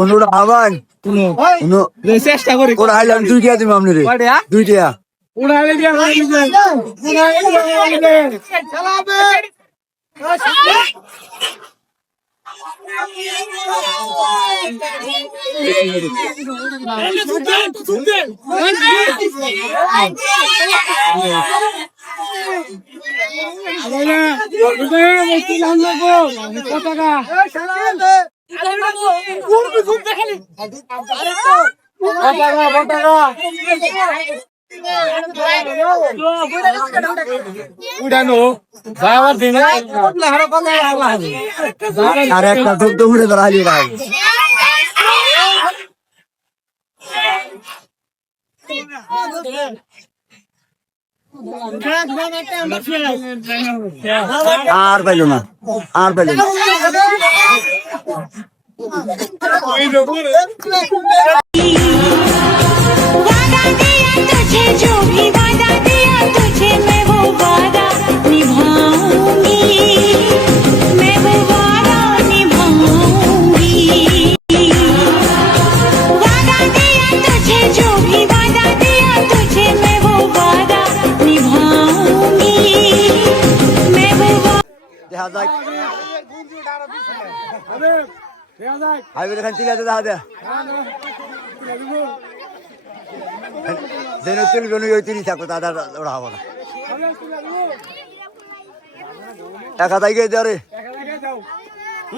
কোনোটা আবার চেষ্টা করি ওরা হাইলাম 2 টাকা দিম আপনি রে 2 টাকা উড়াইলে দিয়া চালাবে উড়ানো যাওয়ার দিনে আর একটা দুধ উড়ে ধরা হারিয়ে ভাই আর পাইল না আর পাইল না वादा दिया तुझे जो भी वादा दिया तुझे मैं वो वादा निभाऊंगी मैं वो वादा निभाऊंगी वादा दिया तुझे जो भी वादा दिया तुझे मैं वो वादा निभाऊंगी मैं वो দেখা যাক হাইবে দেখান ঠিক আছে দেখা দে যেন তুলবে না ওই তুলি থাকো দাদা ওরা হবো না টাকা তাই গিয়ে দেওয়া রে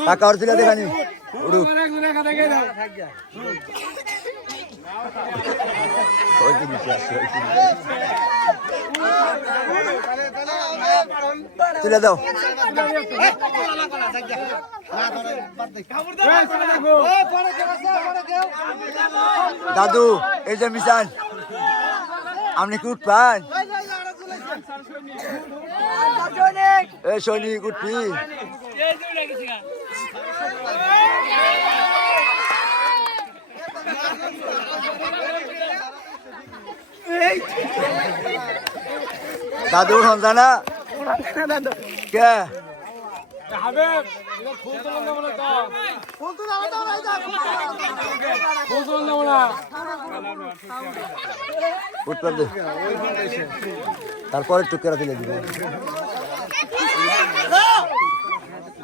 টাকা ওর তুলে দেখানি উড়ুক ওই জিনিস আছে তুলে দাও দাদু এই যে মিশান আপনি কি উঠবেন এই সৈনিক উঠবি দাদু উঠন জানা কে তারপরে টুকেরা তুলে দিবে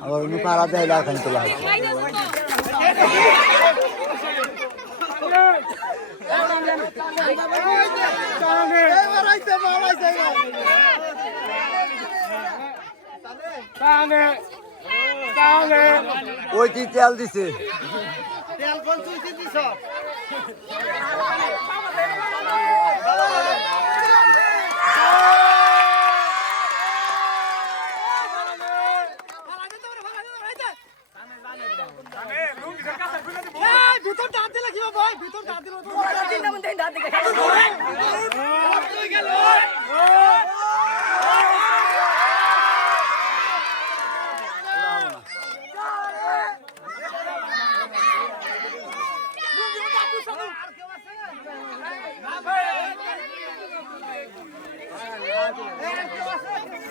আবার উনি পাড়া দেয় খানি তোলা হয় ওই কি তেল দিছে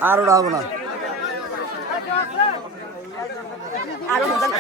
আর ওরা হবো না